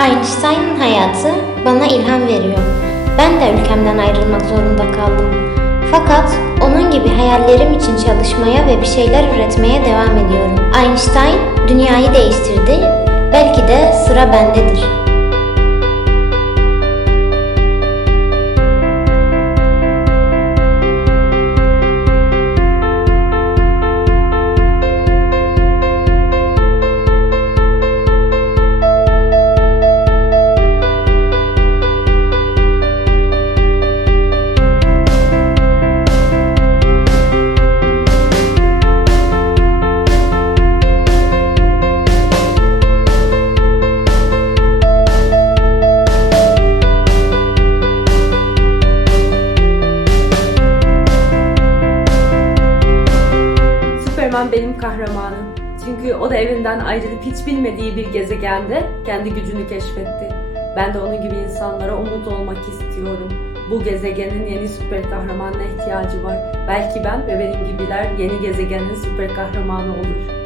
Einstein'ın hayatı bana ilham veriyor. Ben de ülkemden ayrılmak zorunda kaldım. Fakat onun gibi hayallerim için çalışmaya ve bir şeyler üretmeye devam ediyorum. Einstein dünyayı değiştirdi. Belki de sıra bendedir. Superman benim kahramanım. Çünkü o da evinden ayrılıp hiç bilmediği bir gezegende kendi gücünü keşfetti. Ben de onun gibi insanlara umut olmak istiyorum. Bu gezegenin yeni süper kahramanına ihtiyacı var. Belki ben ve benim gibiler yeni gezegenin süper kahramanı olur.